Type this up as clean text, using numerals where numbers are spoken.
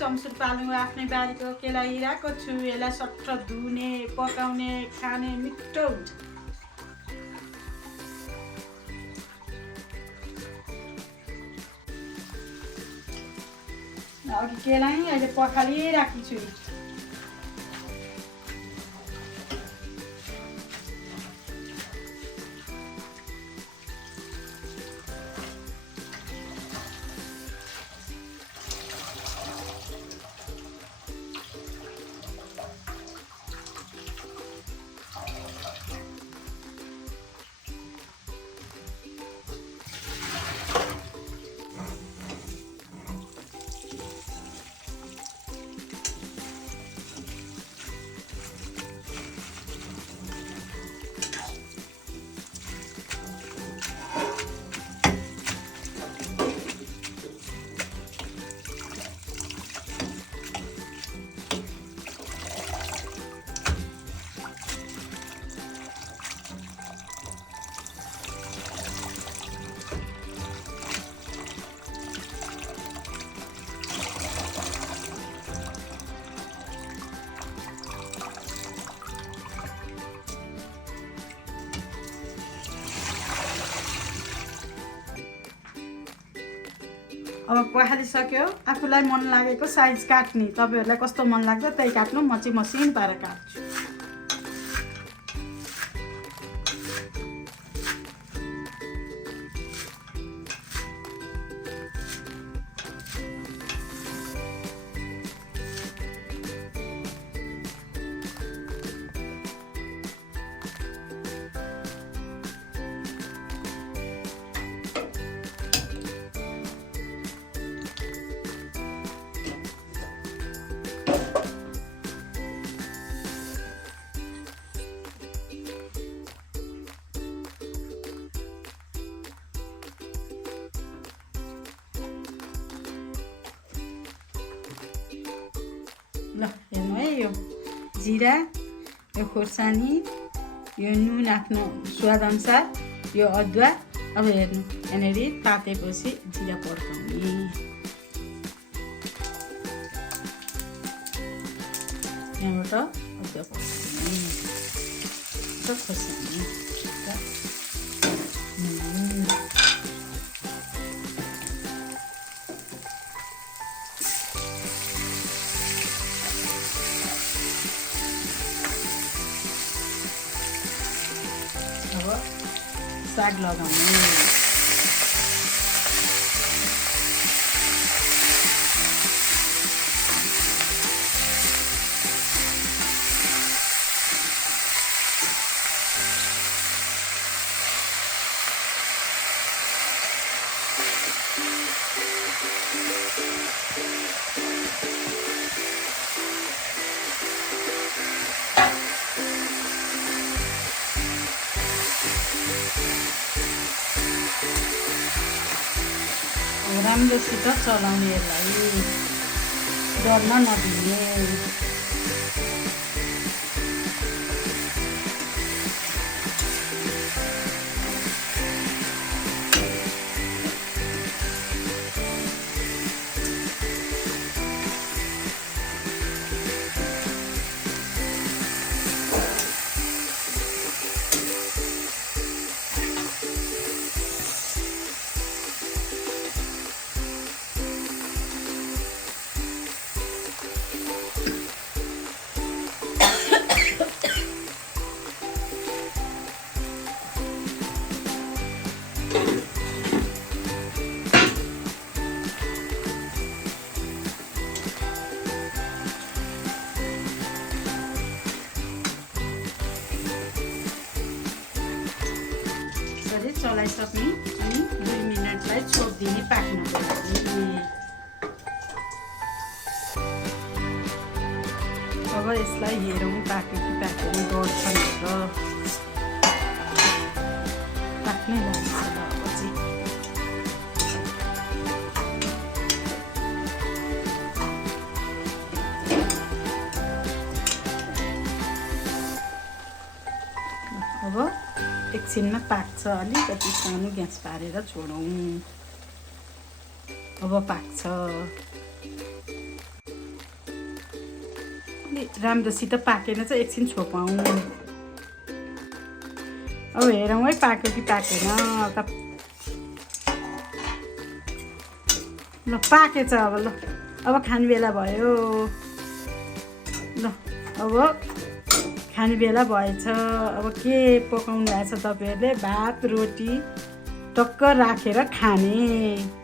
चम्सुर पालुङो आफ्नै बारीको केलाइरहेको छु। यसलाई सट्ट धुने, पकाउने, खाने मिठो हुन्छ। अघि केलाई अहिले पखालिरहेको छु। अब पखालिसक्यो। आफूलाई मन लागेको साइज काट्ने, तपाईँहरूलाई कस्तो मन लाग्छ त्यही काट्नु। म चाहिँ मसिन पारेर काट्छु। ल हेर्नु है, यो जिरा, यो खोर्सानी, यो नुन आफ्नो स्वाद अनुसार, यो अदुवा। अब हेर्नु यहाँनिर तातेपछि जिरा पड्काउने, यहाँबाट अदुवा पड्काउने, खोर्सानी, साग लगाउने। राम्रोसित चलाउने, यसलाई डरमा नदिने। चलाइसक्ने अनि 2 मिनटलाई छोडिदिने पाक्नको लागि। अब यसलाई हेरौँ पाक्यो कि पाकेन, गर्छ भनेर। पाक्नै लाग्छ अब चाहिँ। अब एकछिनमा पाक्छ। अलिकति सानो ग्यास पारेर छोडौँ। अब पाक्छ। राम्रोसित पाकेन चाहिँ एकछिन छोपाउँ। अब हेरौँ है पाक्यो कि पाकेन। ल पाकेछ अब। ल अब खाने बेला भयो। ल अब खाने बेला भएछ। अब के पकाउनु भएको छ तपाईँहरूले? भात रोटी टक्क राखेर खाने।